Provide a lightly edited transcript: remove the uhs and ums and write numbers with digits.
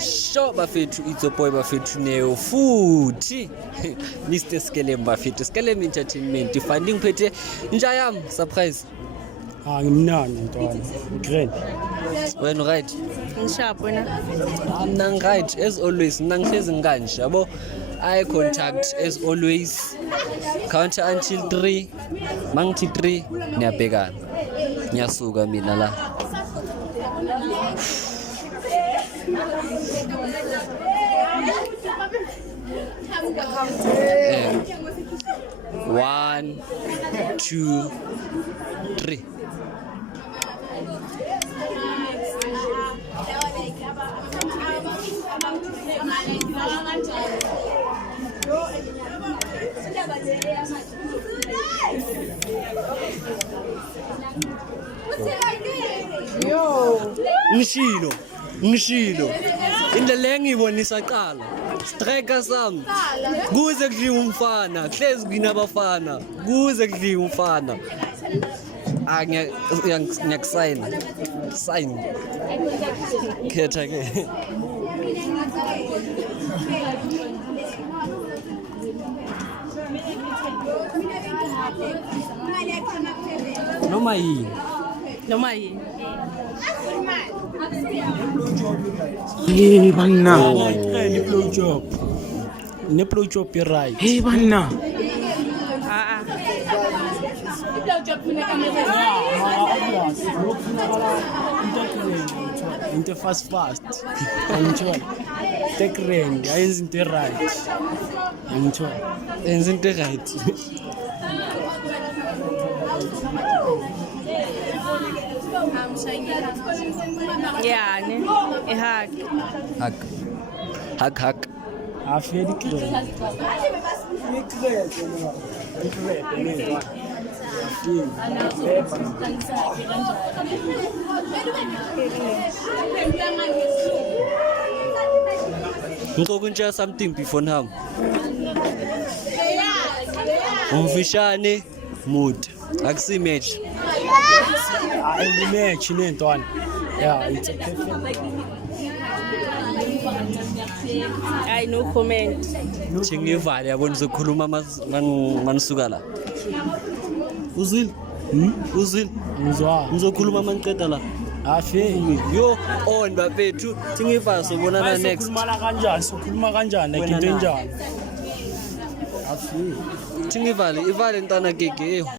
Sho bafethu it's boy bafethu Neo futhi Mr Skelem bafethu Skelem Entertainment ifani ngiphethe inja yami surprise. Ngimnandi ntwana. Great. When right? Ngishapho wena. I'm right as always nangihlezi ngikanje yabo. Eye contact as always. Count until 3. Mangithi 3 niyabhekana. Ngiyasuka mina la. One, 2, 3. Ngishilo indlela engibonisa qala striker sami kuze kudliwa umfana hlezi kunabafana kuze kudliwa umfana ngiyakusayina sign khetha ke noma yini Hey banna. ni blow job right Hey banna. Into fast. Angithola. Take rand, ayenza into right. Angithola. enza into right Yani ehag. hak Afedi clear. ngikokuntsha something before now umfishane mood akusi match The match nentwana. Yeah, it's a perfect. I no comment. Chingivale yabona uzokhuluma manisuka la uzwile ngizokhuluma maniqeda la Afedi. yo on bafethu chingivale sobonana next Sokhuluma kanjani like into enjani? chingivale ivale ntana gege